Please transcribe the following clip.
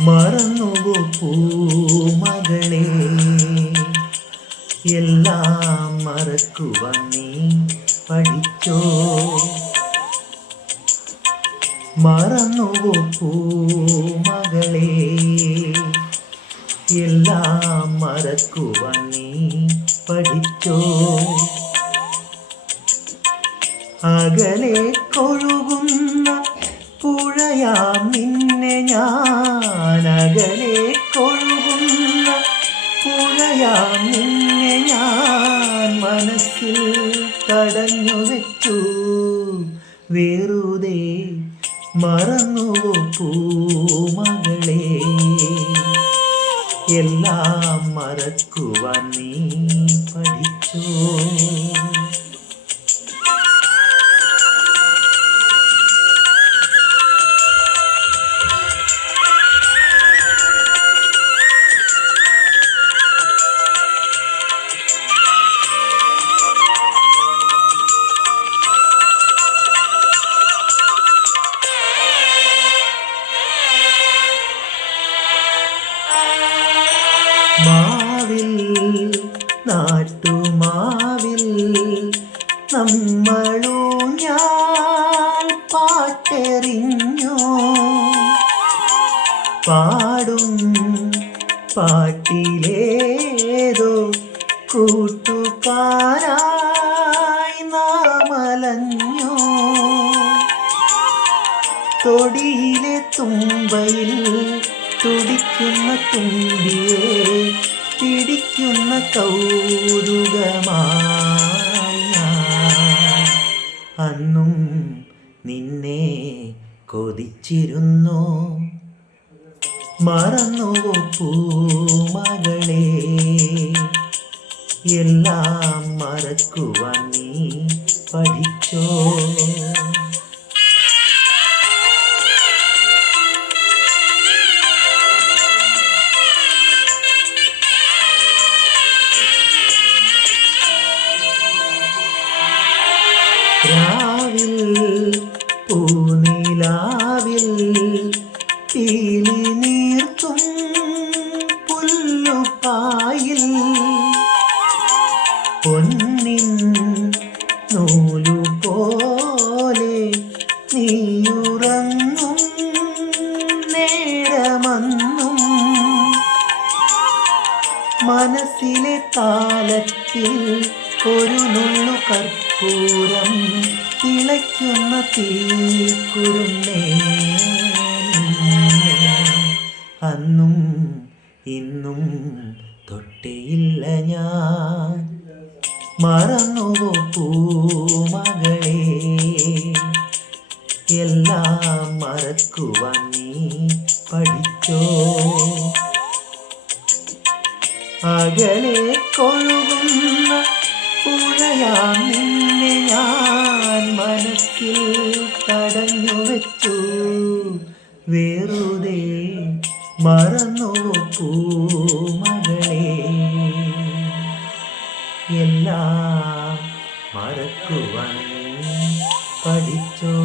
മറന്നുവോ പൂമകളെ എല്ലാം മറക്കുവാൻ നീ പഠിച്ചോ? മറന്നുവോ പൂമകളെ എല്ലാം മറക്കുവാൻ നീ പഠിച്ചോ? അകലെ കൊഴുകുന്ന പുഴയാം നിന്നെ പുഴയാം നിന്നെ ഞാൻ മനസ്സിൽ തടഞ്ഞു വെച്ചു. വെറുതെ മറന്നുവോ പൂമകളെ. എല്ലാം മറക്കുവാൻ നീ പഠിച്ചോ. നാട്ടുമാവിൽ നമ്മളോ ഞാൻ പാട്ടെറിഞ്ഞു. പാടും പാട്ടിലേതോ കൂട്ടുകാരായി നാമലഞ്ഞു. തൊടിയിലെ തുമ്പയിൽ തുടിക്കുന്ന തുമ്പിയെ പിടിക്കുന്ന കൗതുകമായ അന്നും നിന്നെ കൊതിച്ചിരുന്നു. മറന്നുവോ പൂമകളെ? എല്ലാം മറക്കുവാൻ നീ പഠിച്ചോ? പൂനിലാവിൽ തീലി നീർത്തും പുല്ലുപ്പായിൽ പൊന്നിൻ നൂലു പോലെ നീയുറങ്ങും നേരമന്നും. മനസ്സിലെ താലത്തിൽ ഒരു നുള്ളു കർപ്പൂരം തിളയ്ക്കുന്ന തീക്കുരുന്നേ അന്നും ഇന്നും തൊട്ടേയില്ല ഞാൻ. മറന്നുവോ പൂമകളെ? എല്ലാം മറക്കുവാൻ നീ പഠിച്ചോ? അകലെ കൊഴുകുന്ന പുഴയാ നിന്നെ നിന്നെ ഞാൻ മനസ്സിൽ തടഞ്ഞു വെച്ചു. വെറുതെ മറന്നു മകളെ. എല്ലാം മറക്കുവാൻ പഠിച്ചോ?